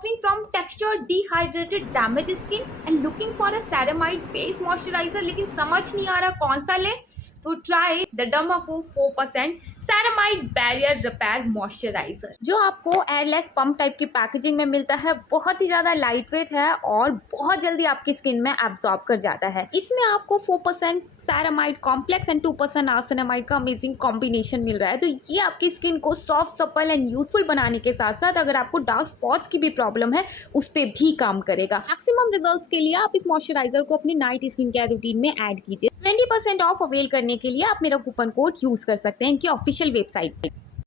suffering from texture, dehydrated, damaged skin and looking for a ceramide based moisturizer लेकिन समझ नहीं आ रहा कौन सा ले, तो try the Dermaco 4% ceramide barrier repair moisturiser, जो आपको एयरलेस पंप टाइप की पैकेजिंग में मिलता है। बहुत ही ज्यादा लाइट वेट है और बहुत जल्दी आपकी स्किन में एब्जॉर्ब कर जाता है। इसमें आपको 4% सेरामाइड कॉम्प्लेक्स एंड 2% आर्सेनामाइड का अमेजिंग कॉम्बिनेशन मिल रहा है। तो ये आपकी स्किन को सॉफ्ट, सपल एंड यूथफुल बनाने के साथ साथ अगर आपको डार्क स्पॉट्स की भी प्रॉब्लम है उस पर भी काम करेगा। मैक्सिमम रिजल्ट्स के लिए आप इस मॉइस्चराइजर को अपनी नाइट स्किन केयर रूटीन में ऐड कीजिए। 20% ऑफ अवेल करने के लिए आप मेरा कूपन कोड यूज कर सकते हैं इनकी ऑफिशियल वेबसाइट पे।